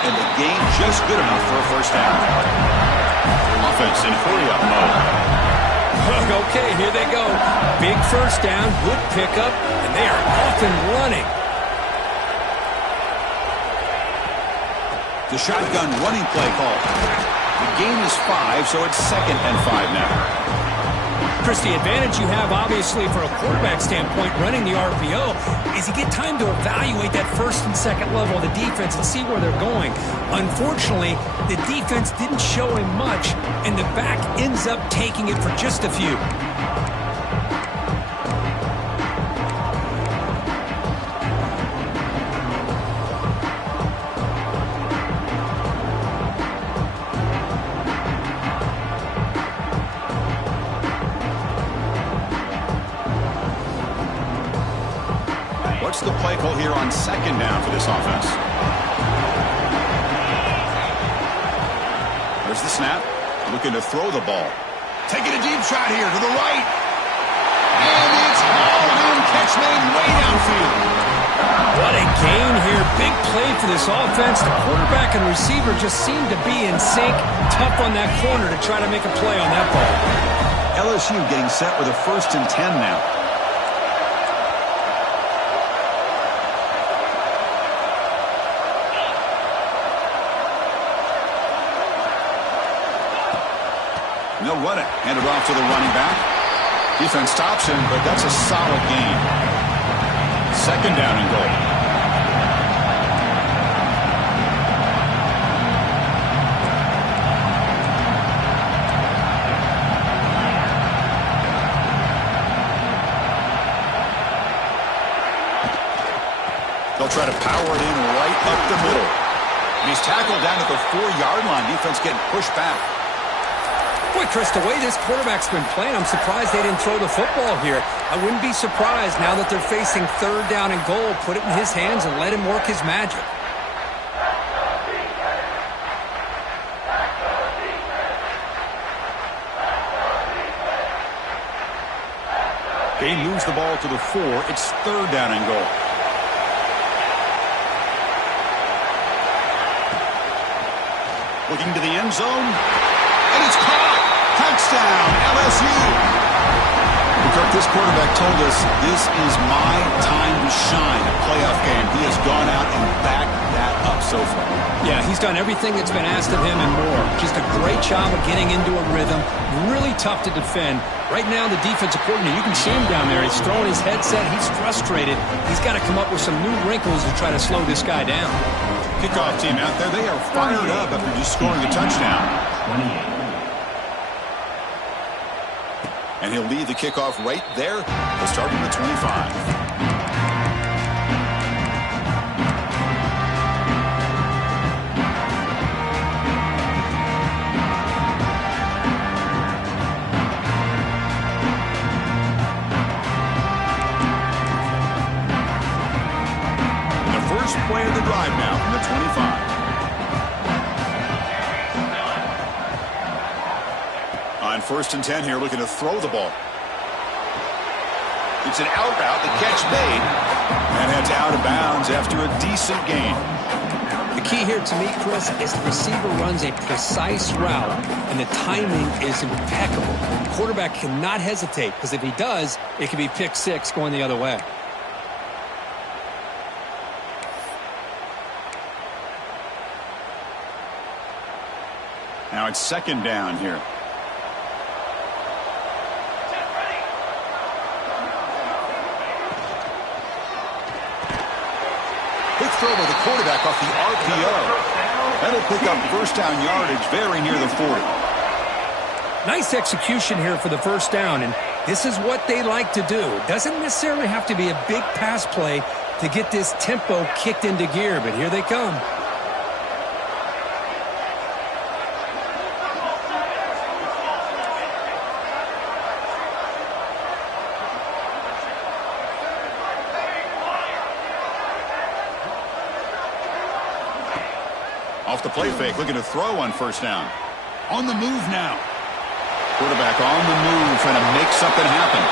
And the gain just good enough for a 1st down. Offense in hurry-up mode. Okay, here they go. Big 1st down, good pickup, and they are off and running. The shotgun running play call. The gain is 5, so it's 2nd and 5 now. Chris, the advantage you have, obviously, from a quarterback standpoint, running the RPO, is you get time to evaluate that 1st and 2nd level of the defense and see where they're going. Unfortunately, the defense didn't show him much, and the back ends up taking it for just a few. What's the play call here on 2nd down for this offense? There's the snap. Looking to throw the ball. Taking a deep shot here to the right. And it's hauled in. Catch made way downfield. What a gain here. Big play for this offense. The quarterback and receiver just seem to be in sync. Tough on that corner to try to make a play on that ball. LSU getting set with a 1st and 10 now. And they'll they'll run it. Hand it off to the running back. Defense stops him, but that's a solid gain. Second down and goal. They'll try to power it in right up the middle. And he's tackled down at the 4-yard line. Defense getting pushed back. Boy, Chris, the way this quarterback's been playing, I'm surprised they didn't throw the football here. I wouldn't be surprised now that they're facing third down and goal. Put it in his hands and let him work his magic. He moves the ball to the 4. It's third down and goal. Looking to the end zone. And it's caught. Touchdown, LSU. Kirk, this quarterback told us this is my time to shine. A playoff game. He has gone out and backed that up so far. Yeah, he's done everything that's been asked of him and more. Just a great job of getting into a rhythm. Really tough to defend. Right now, the defensive coordinator, you can see him down there. He's throwing his headset. He's frustrated. He's got to come up with some new wrinkles to try to slow this guy down. Kickoff team out there. They are fired up after just scoring a touchdown. 28. And he'll lead the kickoff right there. He'll start from the 25. Play of the drive now from the 25. On 1st and 10 here, looking to throw the ball. It's an out route. The catch made. And heads out of bounds after a decent gain. The key here to me, Chris, is the receiver runs a precise route, and the timing is impeccable. The quarterback cannot hesitate, because if he does, it could be pick 6 going the other way. Now it's second down here. Quick throw by the quarterback off the RPO. That'll pick up first down yardage very near the 40. Nice execution here for the first down, and this is what they like to do. It doesn't necessarily have to be a big pass play to get this tempo kicked into gear, but here they come. Off the play fake, looking to throw on first down. On the move now. Quarterback on the move, trying to make something happen.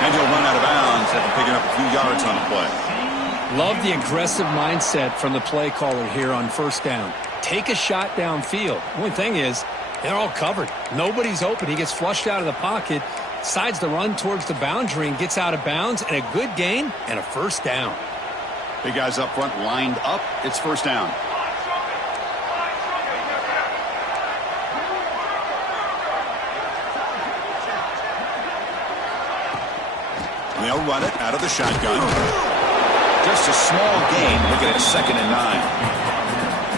And he'll run out of bounds after picking up a few yards on the play. Love the aggressive mindset from the play caller here on first down. Take a shot downfield. The only thing is, they're all covered. Nobody's open. He gets flushed out of the pocket, decides to run towards the boundary and gets out of bounds, and a good gain and a first down. Big guys up front lined up. It's first down. They'll run it out of the shotgun. Just a small gain, looking at 2nd and 9.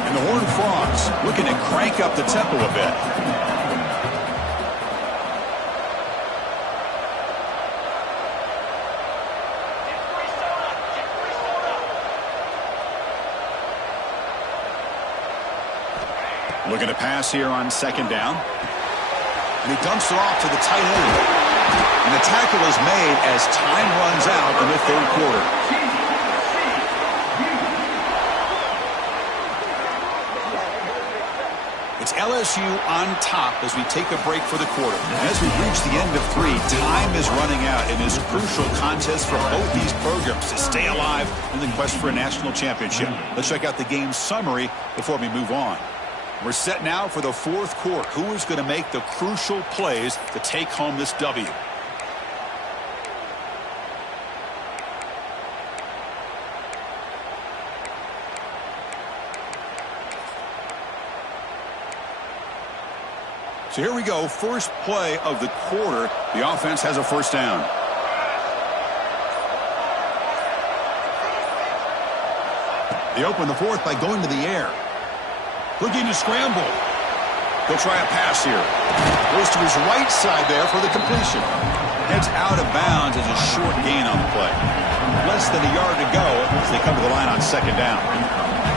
And the Horned Frogs looking to crank up the tempo a bit. Looking to pass here on 2nd down. And he dumps it off to the tight end. And the tackle is made as time runs out in the 3rd quarter. It's LSU on top as we take a break for the quarter. As we reach the end of 3, time is running out in this crucial contest for both these programs to stay alive in the quest for a national championship. Let's check out the game summary before we move on. We're set now for the 4th quarter. Who is going to make the crucial plays to take home this W? So here we go, first play of the quarter. The offense has a first down. They open the fourth by going to the air. Looking to scramble. He'll try a pass here. Goes to his right side there for the completion. Heads out of bounds as a short gain on the play. Less than a yard to go as they come to the line on second down.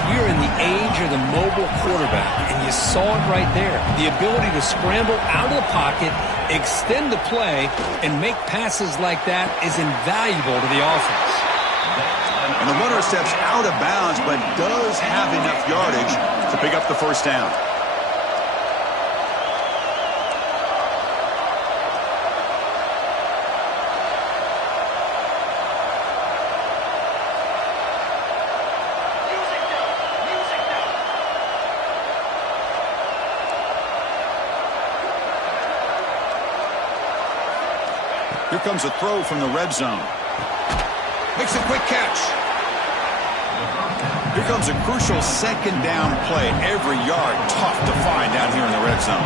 We're in the age of the mobile quarterback, and you saw it right there. The ability to scramble out of the pocket, extend the play, and make passes like that is invaluable to the offense. And the runner steps out of bounds, but does have enough yardage to pick up the first down. Here comes a throw from the red zone. Makes a quick catch. Here comes a crucial second down play. Every yard tough to find down here in the red zone.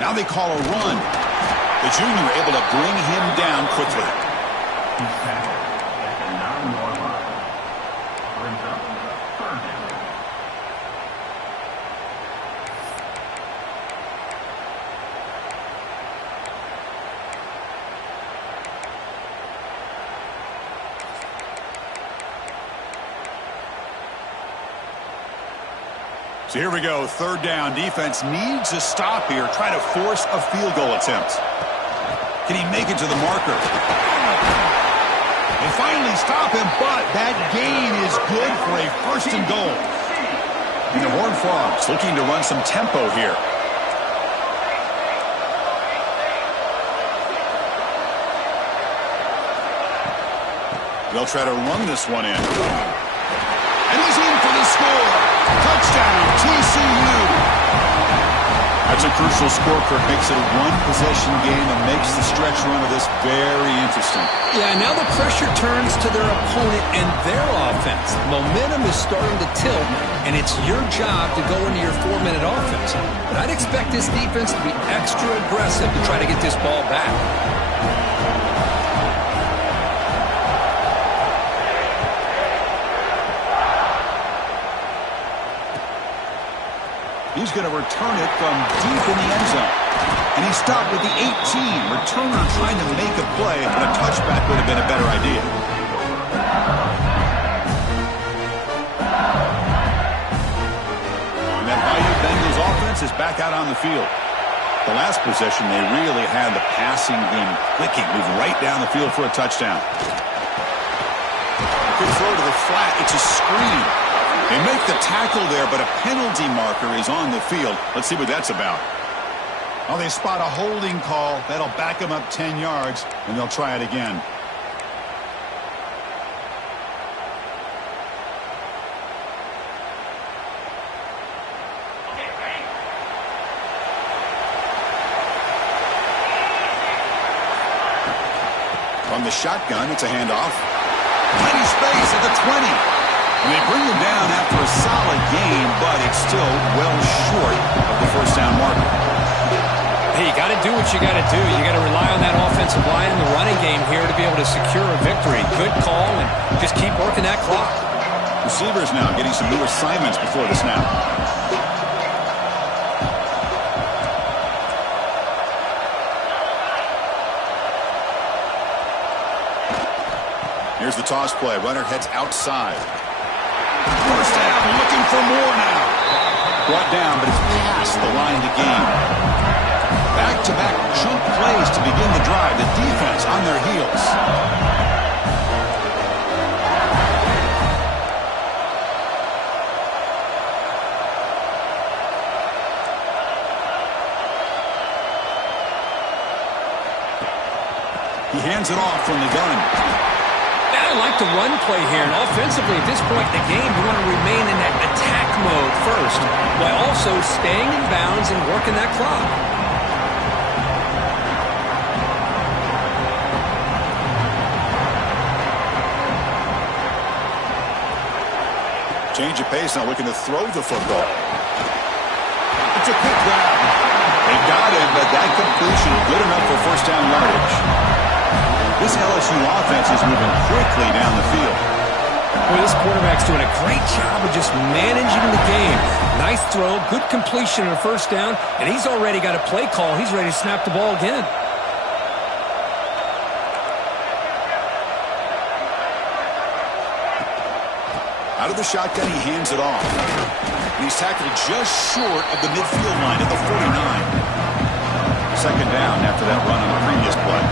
Now they call a run. The junior able to bring him down quickly. So here we go, third down. Defense needs a stop here, trying to force a field goal attempt. Can he make it to the marker? They finally stop him, but that gain is good for a first and goal. And the Horned Frogs looking to run some tempo here. They'll try to run this one in. And he's in for the score. Touchdown, TCU. That's a crucial score, Kirk. Makes it a one-possession game and makes the stretch run of this very interesting. Yeah, now the pressure turns to their opponent and their offense. Momentum is starting to tilt, and it's your job to go into your 4-minute offense. But I'd expect this defense to be extra aggressive to try to get this ball back. He's going to return it from deep in the end zone. And he stopped with the 18. Returner trying to make a play, but a touchback would have been a better idea. And that Bayou Bengals offense is back out on the field. The last possession, they really had the passing game clicking. Moved right down the field for a touchdown. Good throw to the flat. It's a screen. They make the tackle there, but a penalty marker is on the field. Let's see what that's about. Oh, they spot a holding call. That'll back them up 10 yards, and they'll try it again. From the shotgun, it's a handoff. Plenty space at the 20. And they bring him down after a solid game, but it's still well short of the first down marker. Hey, you got to do what you got to do. You got to rely on that offensive line in the running game here to be able to secure a victory. Good call, and just keep working that clock. Receivers now getting some new assignments before the snap. Here's the toss play. Runner heads outside. First down, looking for more now. Brought down, but it's past the line of the game. Back-to-back chunk plays to begin the drive. The defense on their heels. He hands it off from the gun. I like the run play here, and offensively at this point in the game, you want to remain in that attack mode first, while also staying in bounds and working that clock. Change of pace now, looking to throw the football. It's a quick grab. They got him, but that completion good enough for first down yardage. This LSU offense is moving quickly down the field. Boy, this quarterback's doing a great job of just managing the game. Nice throw, good completion on a first down, and he's already got a play call. He's ready to snap the ball again. Out of the shotgun, he hands it off. And he's tackled just short of the midfield line at the 49. Second down after that run on the previous play.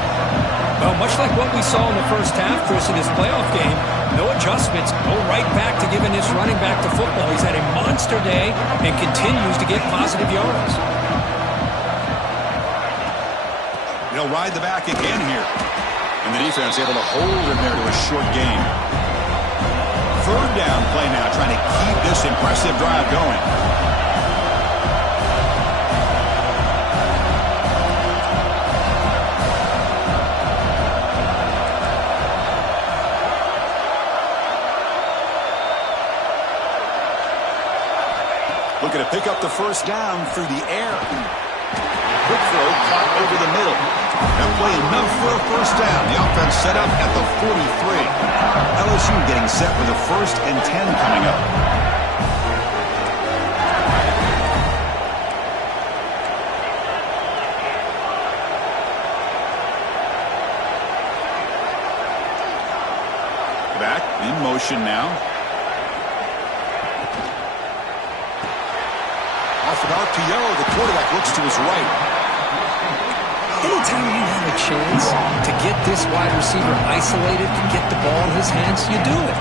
Well, much like what we saw in the first half, Chris, in this playoff game, no adjustments. Go right back to giving this running back to football. He's had a monster day and continues to get positive yards. They'll ride the back again here. And the defense able to hold him there to a short game. Third down play now, trying to keep this impressive drive going. Looking to pick up the first down through the air. Quick throw caught over the middle. That play enough for a first down. The offense set up at the 43. LSU getting set for the 1st and 10 coming up. Back in motion now. Off an RPO, the quarterback looks to his right. Anytime you have a chance to get this wide receiver isolated, to get the ball in his hands, you do it.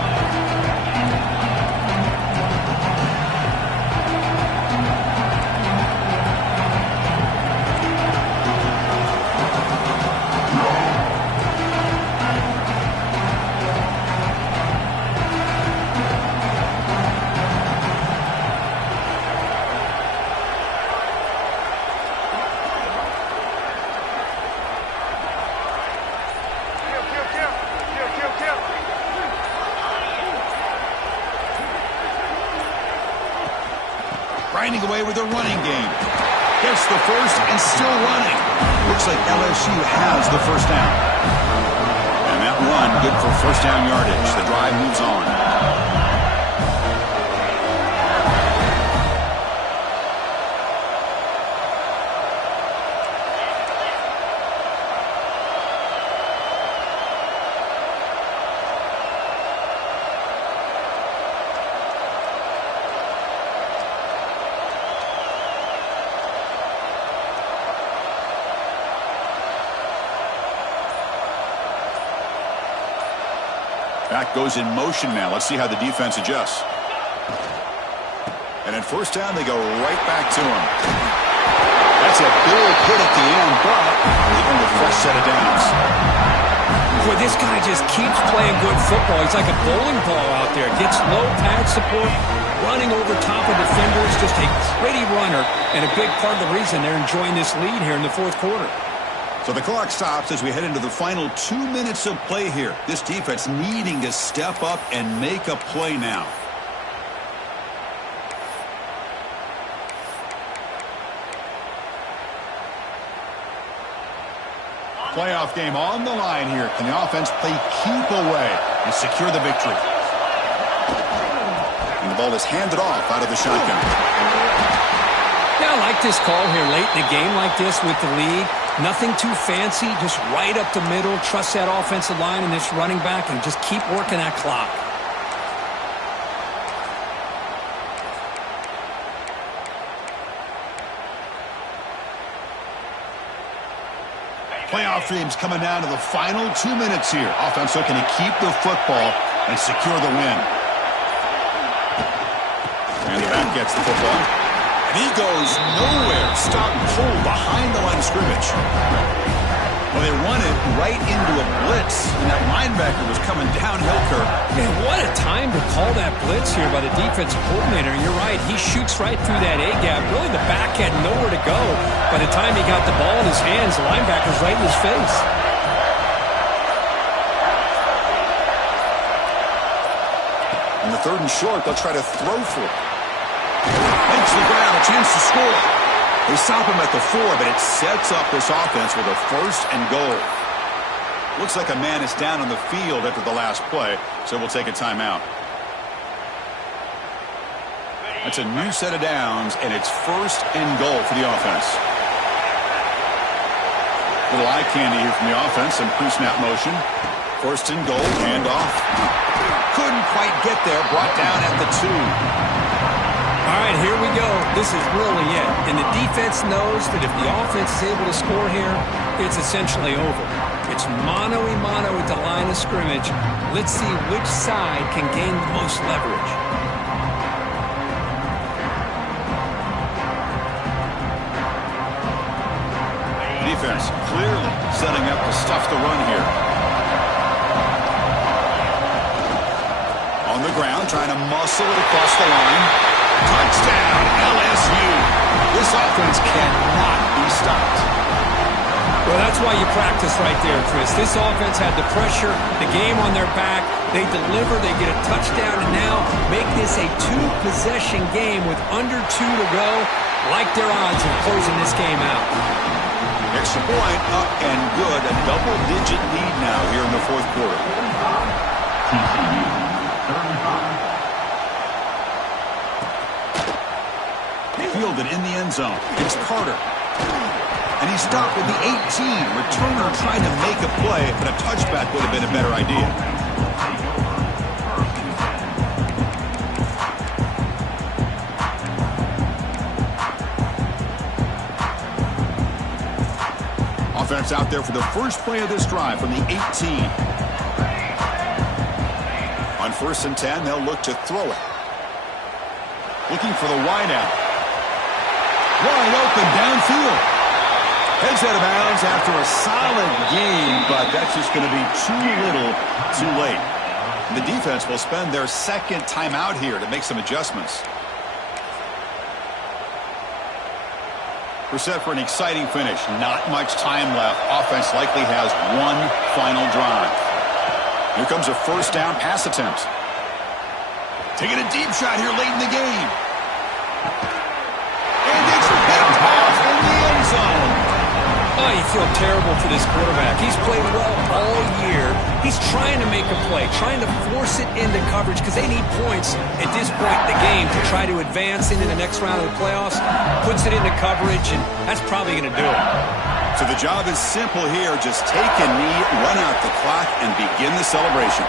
Grinding away with a running game. Gets the first and still running. Looks like LSU has the first down. And that run good for first down yardage. The drive moves on. Back goes in motion now. Let's see how the defense adjusts. And at first down, they go right back to him. That's a big hit at the end, but they earned a fresh set of downs. Boy, this guy just keeps playing good football. He's like a bowling ball out there. Gets low pad support, running over top of defenders. Just a gritty runner, and a big part of the reason they're enjoying this lead here in the fourth quarter. So the clock stops as we head into the final 2 minutes of play here. This defense needing to step up and make a play now. Playoff game on the line here. Can the offense play keep away and secure the victory? And the ball is handed off out of the shotgun. Yeah, I like this call here late in a game like this with the lead. Nothing too fancy, just right up the middle. Trust that offensive line and this running back and just keep working that clock. Playoff dreams coming down to the final 2 minutes here. Offense looking to keep the football and secure the win. And the back gets the football. And he goes nowhere. Stop and pull behind the line of scrimmage. Well, they run it right into a blitz. And that linebacker was coming downhill curve. Man, what a time to call that blitz here by the defensive coordinator. You're right. He shoots right through that A-gap. Really, the back had nowhere to go. By the time he got the ball in his hands, the linebacker's right in his face. And the a 3rd and short, they'll try to throw for it. Makes the grab, a chance to score. They stop him at the 4, but it sets up this offense with a 1st and goal. Looks like a man is down on the field after the last play, so we'll take a timeout. That's a new set of downs, and it's 1st and goal for the offense. Little eye candy here from the offense, some pre-snap motion. 1st and goal, handoff. Couldn't quite get there, brought down at the 2. All right, here we go. This is really it. And the defense knows that if the offense is able to score here, it's essentially over. It's mano-a-mano at the line of scrimmage. Let's see which side can gain the most leverage. Defense clearly setting up to stuff the run here. On the ground, trying to muscle it across the line. Touchdown, LSU. This offense cannot be stopped. Well, that's why you practice right there, Chris. This offense had the pressure, the game on their back. They deliver, they get a touchdown, and now make this a 2-possession game with under 2 to go. Like their odds of closing this game out. Extra point up and good. A double-digit lead now here in the 4th quarter. TCU, 35. Fielded in the end zone. It's Carter. And he stopped at the 18. Returner trying to make a play, but a touchback would have been a better idea. Offense out there for the first play of this drive from the 18. On 1st and 10, they'll look to throw it. Looking for the wideout. Wide open downfield. Heads out of bounds after a solid game, but that's just going to be too little, too late. The defense will spend their 2nd timeout here to make some adjustments. We're set for an exciting finish. Not much time left. Offense likely has one final drive. Here comes a 1st down pass attempt. Taking a deep shot here late in the game. And it's picked off in the end zone. Oh, you feel terrible for this quarterback. He's played well all year. He's trying to make a play, trying to force it into coverage because they need points at this point in the game to try to advance into the next round of the playoffs. Puts it into coverage, and that's probably going to do it. So the job is simple here. Just take a knee, run out the clock, and begin the celebration.